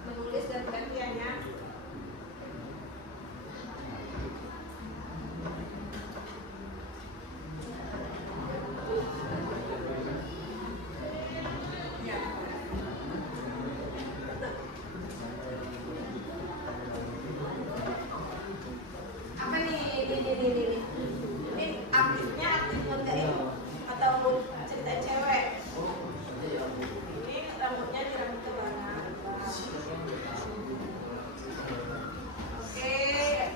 menulis dan gantiannya? Ya. Apa nih? Ini aktifnya aktif enggak ya? Atau cerita cewek? Ini rambutnya di rambut ke mana? Oke,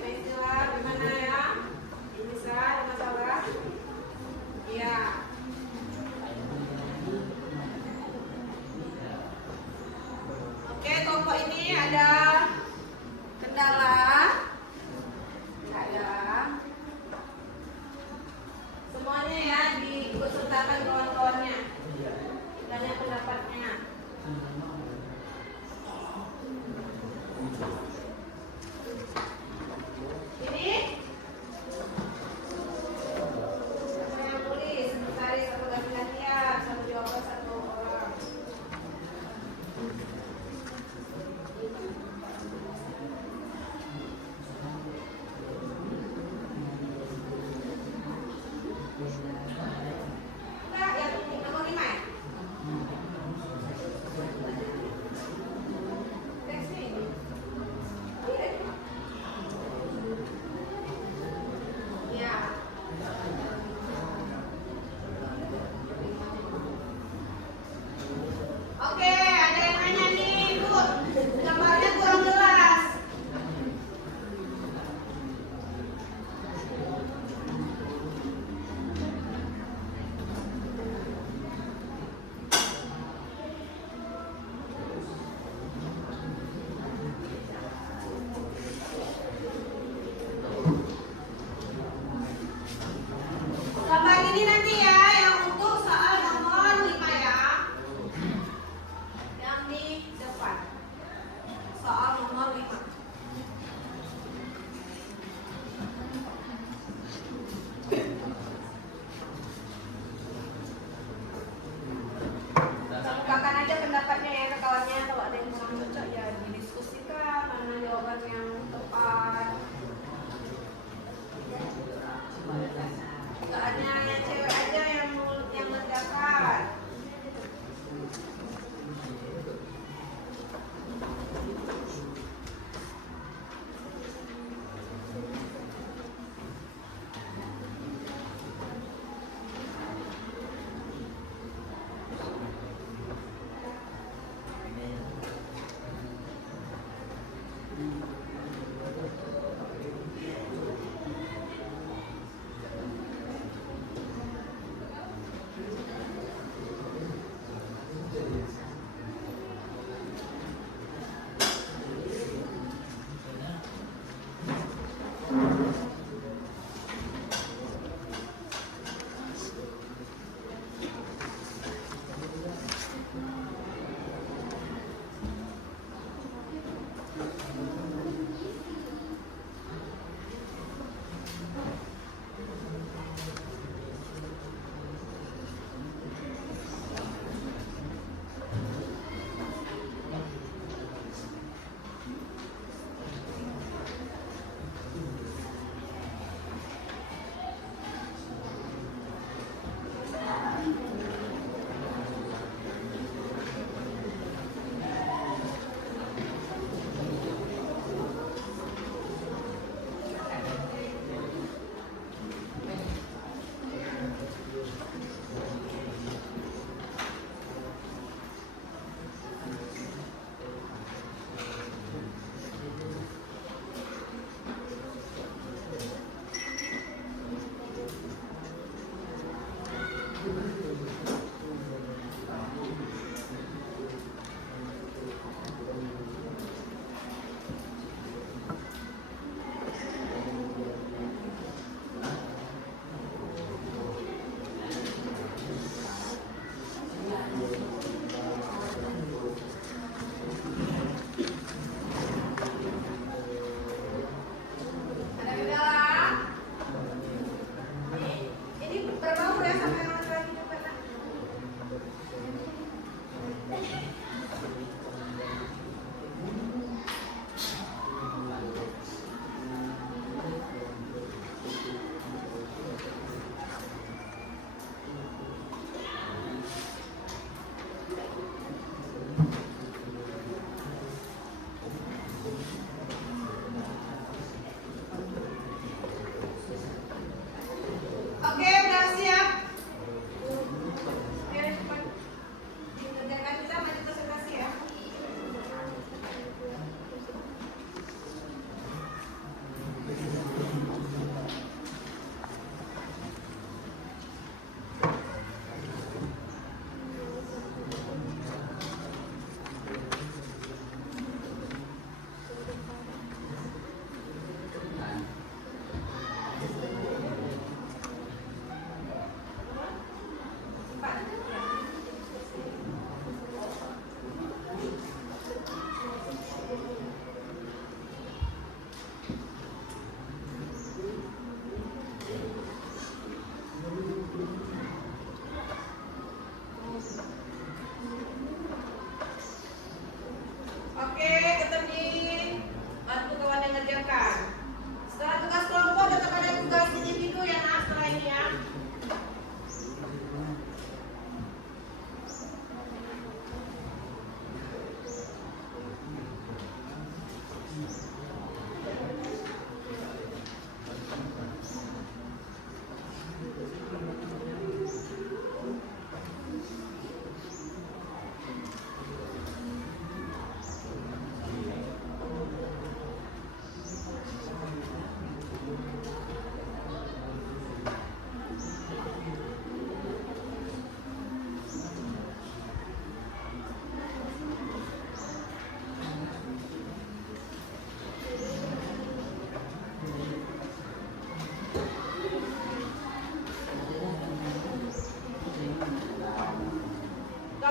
Baiklah, gimana ya? Bisa, ada masalah? Iya. Oke, kelompok ini ada kendala. Ada. Semuanya ya diikutsertakan kawan-kawannya. Tanya pendapatnya. Ini siapa yang tulis? Cari satu ganti-gantian, satu jawaban satu orang. Enggak, yang nomor 5 ya?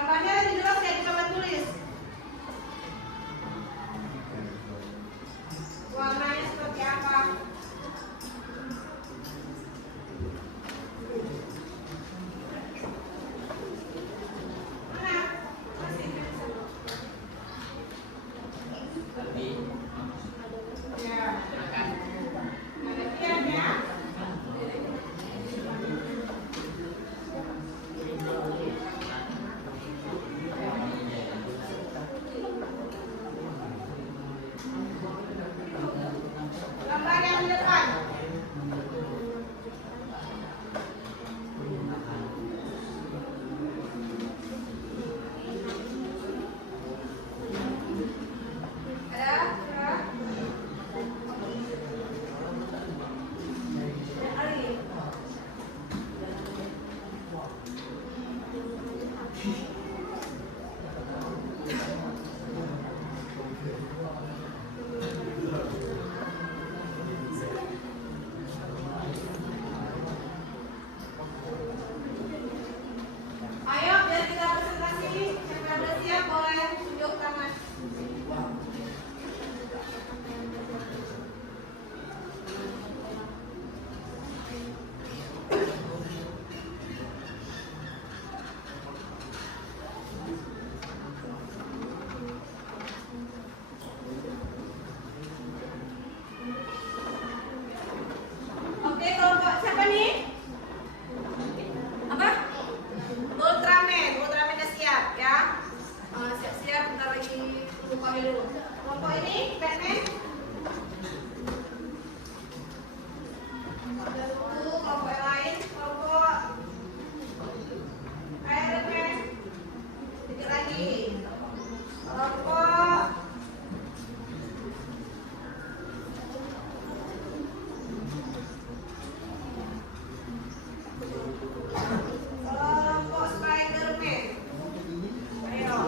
Gambarnya lebih jelas kayak di papan tulis. Warnanya seperti apa? Mana? Masih bisa. Ya. Ada tiap ya. Gambar yang di depan. Ada? Sudah? Yang kali. Ayo biar kita presentasi. Siapa udah siap boleh tunjuk tangan. Oke, kelompok siapa nih? Apa? Ultraman. Ultraman udah siap ya. Siap-siap, bentar lagi tunggu kami dulu. Kelompok ini Batman. Udah tunggu kelompok yang lain. Kelompok Iron Man. Sedikit lagi. Kelompok Spider-Man. Ayo.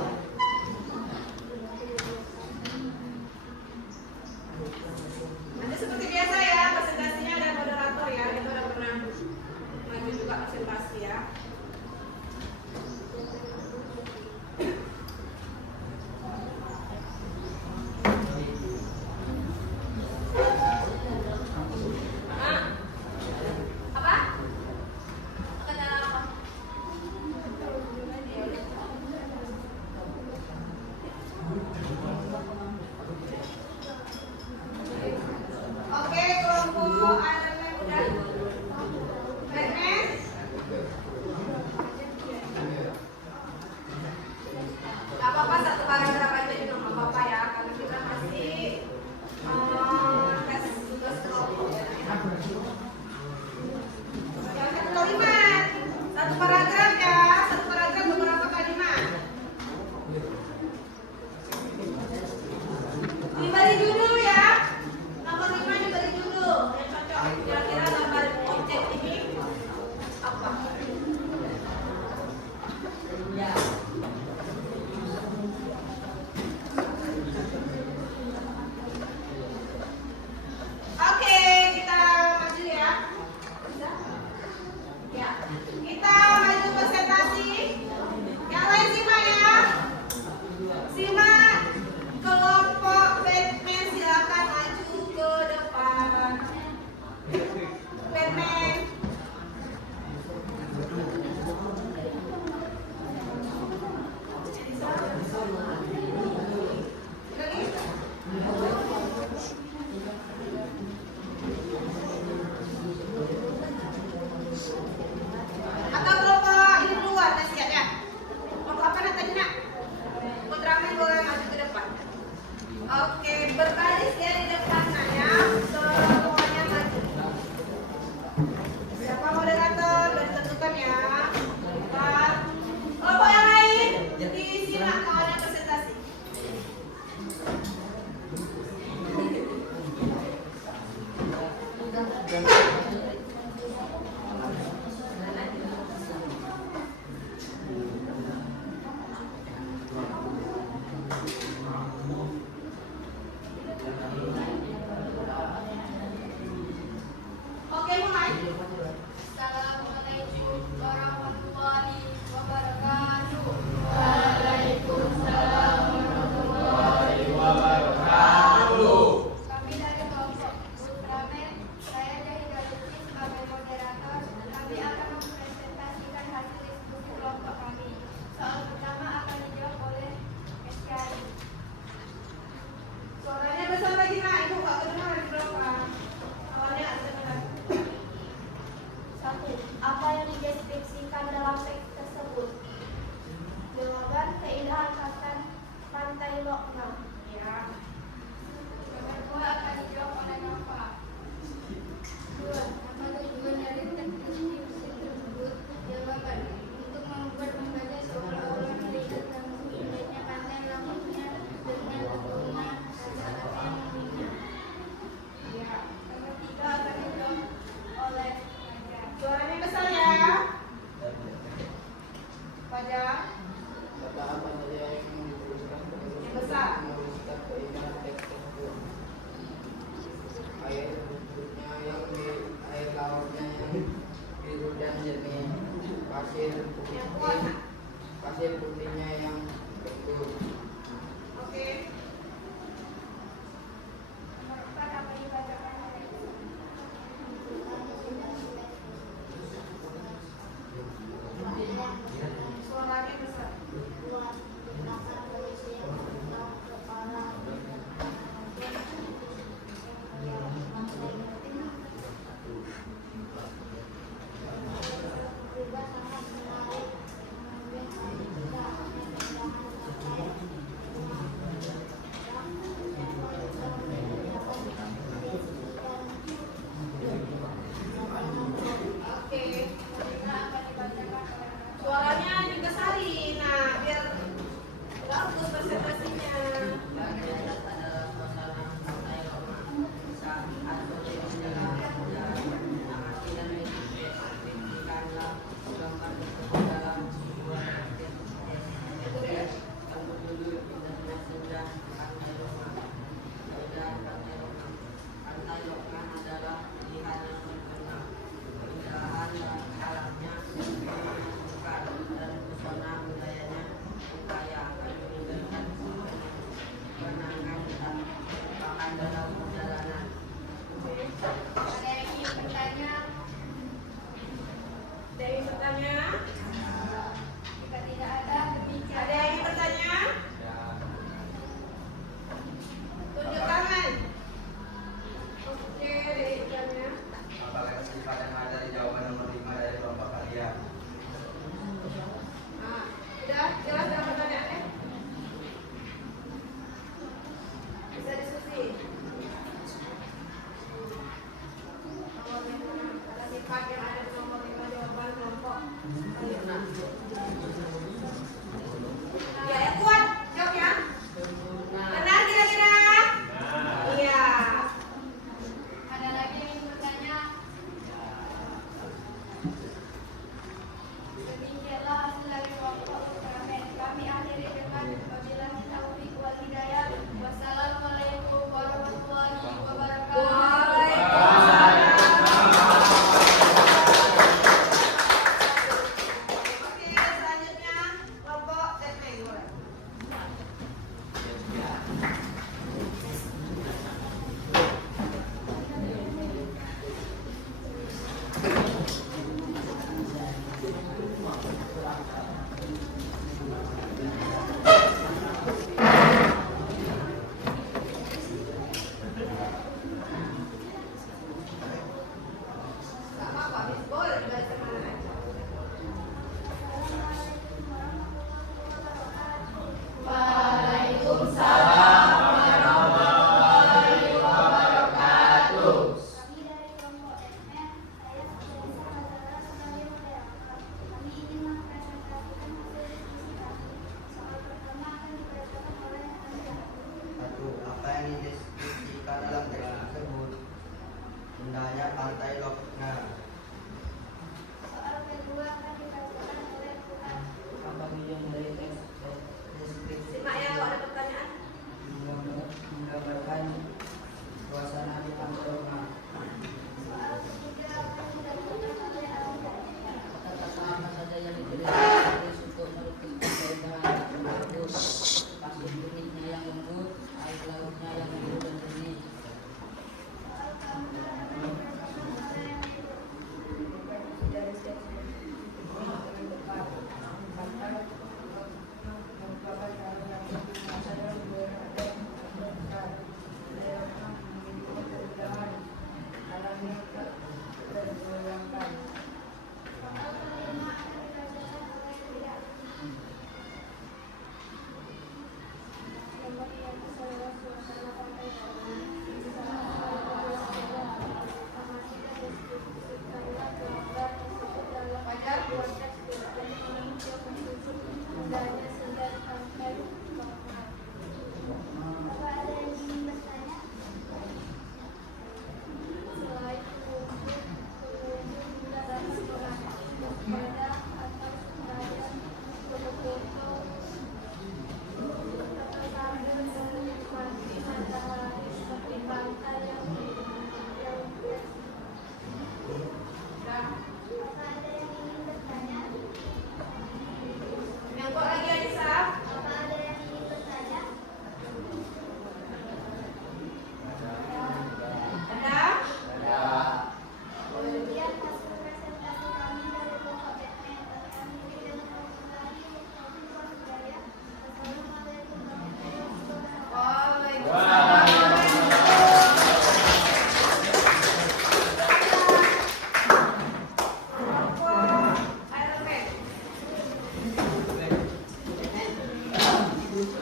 Kami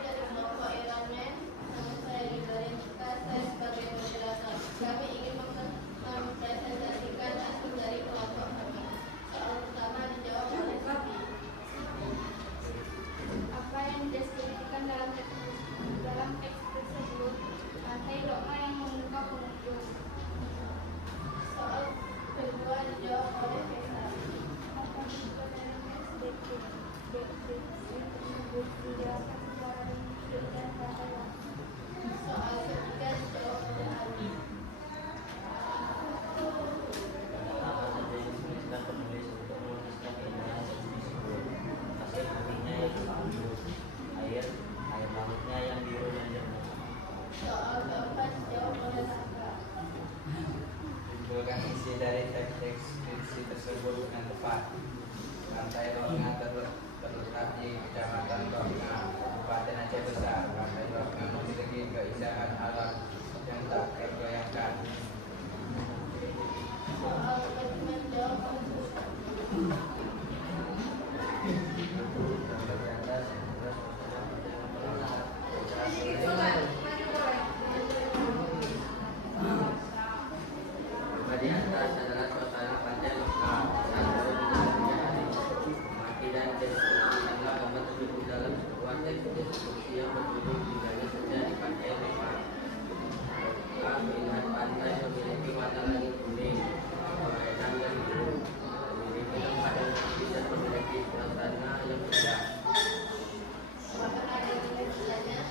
dari kelompok Iranmen, nama saya Rizalita, saya sebagai moderator. Kami ingin mempresentasikan hasil dari kelompok kami. Soal pertama dijawab oleh Siti. Apa yang dideskripsikan dalam teks tersebut? Lantai doa yang membuka pengunjung. Soal kedua dijawab oleh Faisal. Apa dibuka dalam teks deskripsi dijelaskan secara rinci dan pada waktu. Soal ketiga dijawab oleh Ali. Soal keempat dijawab oleh Naka. Simpulkan isi dari teks deskripsi tersebut dengan tepat. Pantai Lorna terletak di Kecamatan Lorna, Kabupaten Aceh Besar. Pantai Lorna memiliki keindahan alam yang tak terbayangkan. Soal kelima dijawab oleh Susan. Di atas adalah suasana pantai Lorna. Mati dan deskripsi adalah gambar tersebut dalam sebuah teks deskripsi yang berjudul Tinggalnya Senja di Pantai Lorna. Keindahan pantai memiliki warna langit kuning, perairan yang biru, memiliki tempat yang sepi dan memiliki suasana yang indah. Apakah ada yang ingin bertanya?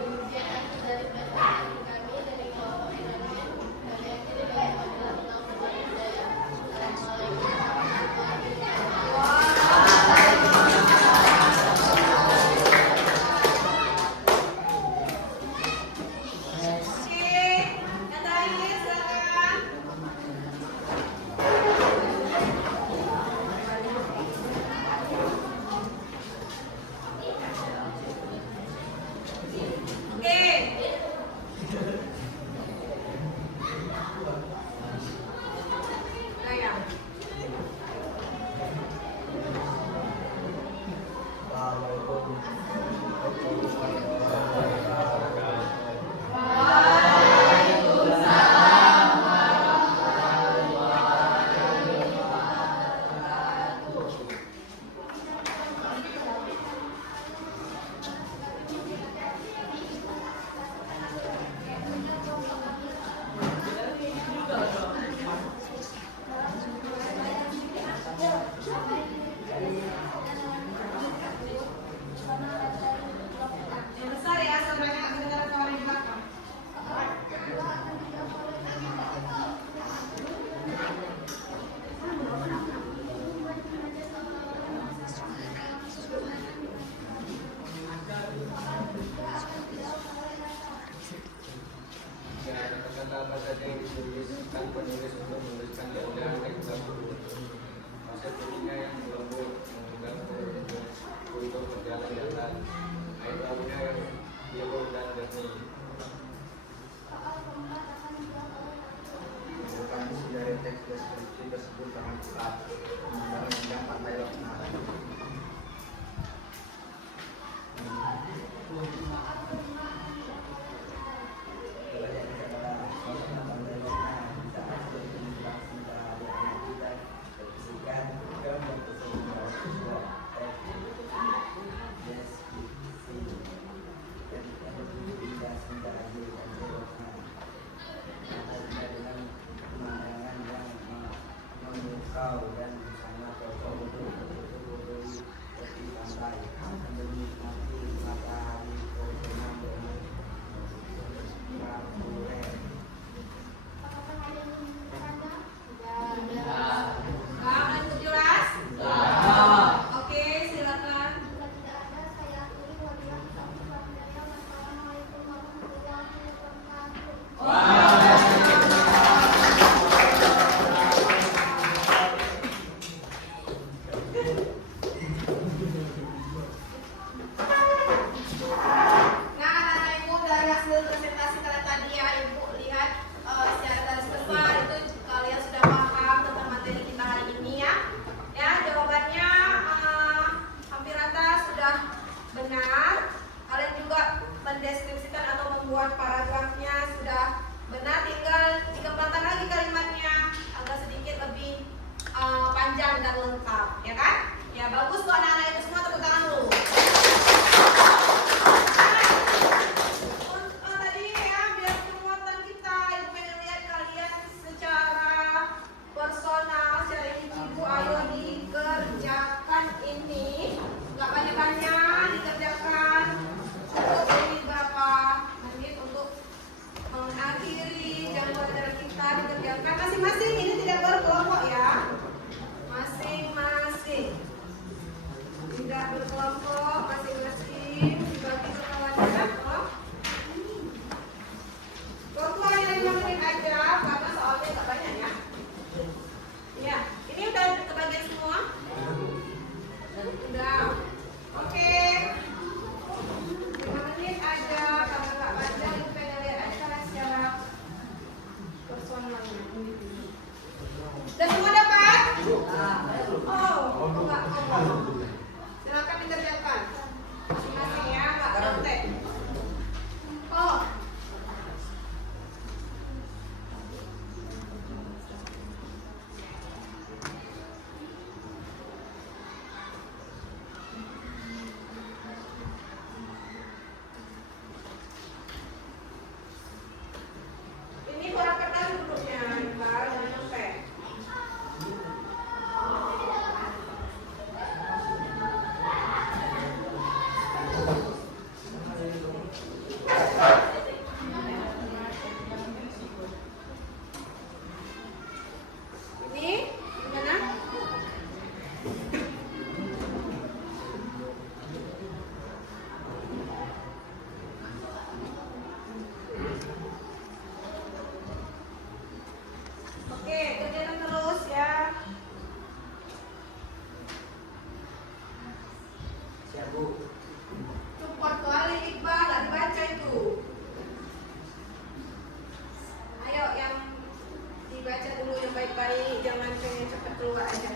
Demikian hasil dari presentasi kami dari kelompok Iranmen. Kami akhiri dengan panggilan menang kepada saya. Assalamualaikum warahmatullahi wabarakatuh. Kata-kata apa saja yang dituliskan penulis untuk menuliskan keindahan teks tersebut. Maksud dirinya yang lembut, mengundang pengunjung untuk berjalan jalan. Air lautnya yang biru dan jernih. Bukan isi dari teks deskripsi tersebut sangat tepat. Menunjukkan pantai Lorna. Dan sangat cocok untuk Sudah semua dapat? Oh, enggak. Silakan dikerjakan. Masing-masing ya, Kak Dante. Oh. Ini rapat duduknya, Iqbal, jangan sampai. Ini gimana? Oke, kerjakan terus ya. Siap, Bu. Cepat kali Iqbal, nggak dibaca itu. Ayo yang dibaca dulu yang baik-baik, jangan pengen cepat keluar aja.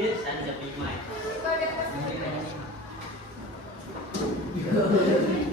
San Japi Mai. Ikaw din.